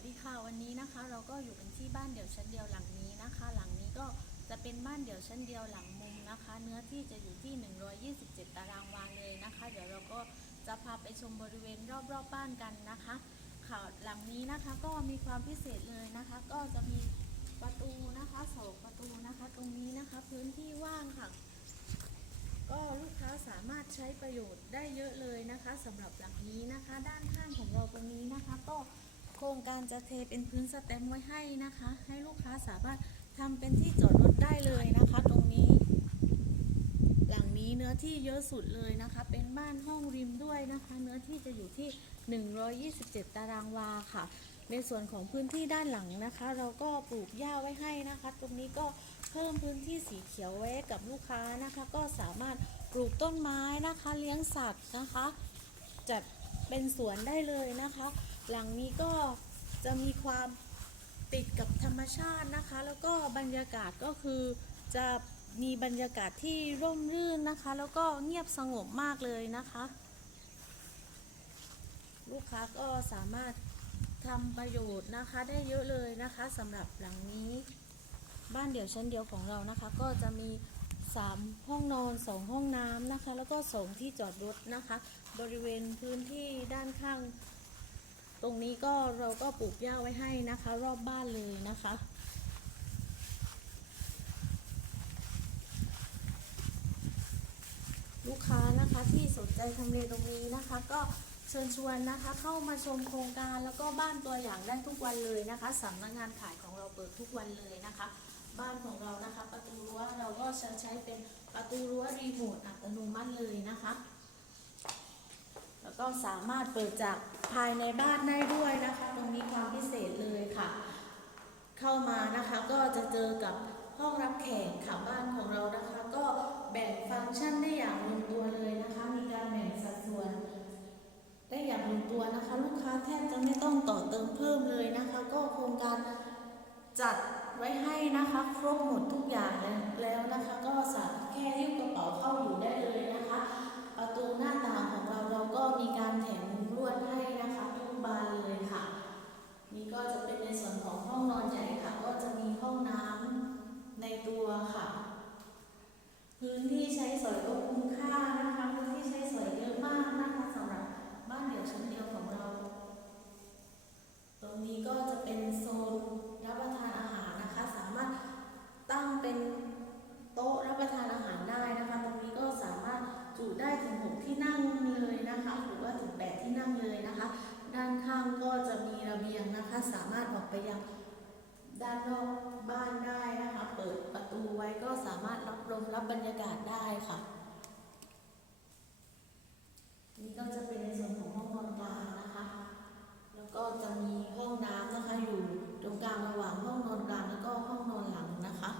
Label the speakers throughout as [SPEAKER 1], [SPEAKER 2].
[SPEAKER 1] สดีค่ะวันนี้นะคะ เราก็อยู่กันที่บ้านเดี่ยวชั้นเดียวหลังนี้นะคะ หลังนี้ก็จะเป็นบ้านเดี่ยวชั้นเดียวหลังมุมนะคะ เนื้อที่จะอยู่ที่ 127 ตารางวาเลยนะคะ เดี๋ยวเราก็จะพาไปชมบริเวณรอบๆบบ้านกันนะคะค่ะหลังนี้นะคะก็มีความพิเศษเลยนะคะ ก็จะมีประตูนะคะสองประตูนะคะ ตรงนี้นะคะพื้นที่ว่างค่ะ ก็ลูกค้าสามารถใช้ประโยชน์ได้เยอะเลยนะคะสำหรับหลังนี้นะคะ ด้านข้างของเราตรงนี้นะคะก็ ครงการจะเทเป็นพื้นสแตมไว้ให้นะคะ ให้ลูกค้าสามารถทำเป็นที่จอดรถได้เลยนะคะ ตรงนี้ หลังนี้เนื้อที่เยอะสุดเลยนะคะ เป็นบ้านห้องริมด้วยนะคะ เนื้อที่จะอยู่ที่ 127 ตารางวาค่ะ ในส่วนของพื้นที่ด้านหลังนะคะ เราก็ปลูกหญ้าไว้ให้นะคะ ตรงนี้ก็เพิ่มพื้นที่สีเขียวไว้กับลูกค้านะคะ ก็สามารถปลูกต้นไม้นะคะ เลี้ยงสัตว์นะคะ จัดเป็นสวนได้เลยนะคะ หลังนี้ก็จะมีความติดกับธรรมชาตินะคะ แล้วก็บรรยากาศก็คือจะมีบรรยากาศที่ร่มรื่นนะคะ แล้วก็เงียบสงบมากเลยนะคะ ลูกค้าก็สามารถทำประโยชน์นะคะได้เยอะเลยนะคะสำหรับหลังนี้บ้านเดี่ยวชั้นเดียวของเรานะคะ ก็จะมี 3 ห้องนอน 2 ห้องน้ำนะคะ แล้วก็2ที่จอดรถนะคะ บริเวณพื้นที่ด้านข้าง ตรงนี้ก็เราก็ปลูกหญ้าไว้ให้นะคะ รอบบ้านเลยนะคะ ลูกค้านะคะที่สนใจทำเลตรงนี้นะคะ ก็เชิญชวนนะคะเข้ามาชมโครงการแล้วก็บ้านตัวอย่างได้ทุกวันเลยนะคะสำนักงานขายของเราเปิดทุกวันเลยนะคะ บ้านของเรานะคะ ประตูรั้วเราก็จะใช้เป็นประตูรั้วรีโมทอัตโนมัติเลยนะคะ ก็สามารถเปิดจากภายในบ้านได้ด้วยนะคะ ตรงนี้ความพิเศษเลยค่ะ เข้ามานะคะก็จะเจอกับห้องรับแขกค่ะบ้านของเรานะคะ ก็แบ่งฟังก์ชันได้อย่างลงตัวเลยนะคะ มีการแบ่งสัดส่วน ได้อย่างลงตัวนะคะ ลูกค้าแทบจะไม่ต้องต่อเติมเพิ่มเลยนะคะ ก็โครงการจัดไว้ให้นะคะครบหมดทุกอย่างแล้วนะคะ ก็สามารถแค่ยิ้วกระเป๋าเข้าอยู่ได้เลยนะคะ ประตูหน้าต่างของเราเราก็มีการแถมมุ้งลวดให้นะคะทุกบานเลยค่ะ นี่ก็จะเป็นในส่วนของห้องนอนใหญ่ค่ะ ก็จะมีห้องน้ำในตัวค่ะ พื้นที่ใช้สอยก็คุ้มค่านะคะพื้นที่ใช้สอยเยอะมากนะคะสำหรับบ้านเดี่ยวชั้นเดียวของเรา ตรงนี้ก็จะเป็นโซนรับประทานอาหารนะคะ สามารถตั้งเป็นโต๊ะรับประทานอาหารได้นะคะ ตรงนี้ก็สามารถจุได้ถึงหกที่นั่งเลยนะคะ หรือว่าถึงแปดที่นั่งเลย นะคะ ด้านข้างก็จะมีระเบียงนะคะ สามารถออกไปยังด้านนอกบ้านได้นะคะ เปิดประตูไว้ก็สามารถรับลมรับบรรยากาศได้ค่ะ นี่ก็จะเป็นในส่วนของห้องนอนกลางนะคะ แล้วก็จะมีห้องน้ำนะคะอยู่ตรงกลางระหว่างห้องนอนกลางแล้วก็ห้องนอนหลังนะคะ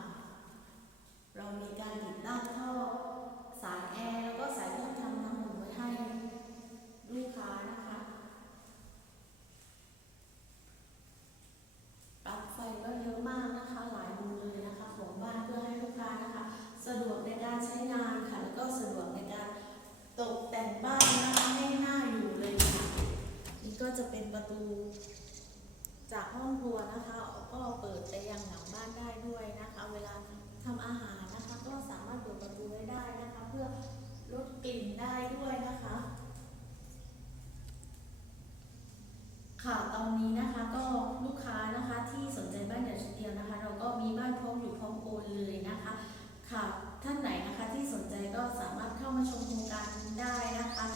[SPEAKER 1] เรามีการติดตั้งท่อสายแอร์แล้วก็สายเครื่องทำน้ำอุ่นไว้ให้ลูกค้านะคะ ปลั๊กไฟก็เยอะมากนะคะ หลายมุมเลยนะคะ ของบ้านเพื่อให้ลูกค้านะคะ สะดวกในการใช้งานค่ะ แล้วก็สะดวกในการตกแต่งบ้านนะคะให้น่าอยู่เลยค่ะ นี่ก็จะเป็นประตู จากห้องครัวนะคะก็เปิดไปยังหลังบ้านได้ด้วยนะคะ เวลาทำอาหารนะคะ ก็สามารถเปิดประตูไว้ได้นะคะ เพื่อลดกลิ่นได้ด้วยนะคะ ค่ะตอนนี้นะคะก็ลูกค้านะคะที่สนใจบ้านเดี่ยวชั้นเดียวนะคะ เราก็มีบ้านพร้อมอยู่พร้อมโอนเลยนะคะ ค่ะ ท่านไหนนะคะที่สนใจก็สามารถเข้ามาชมโครงการได้นะคะ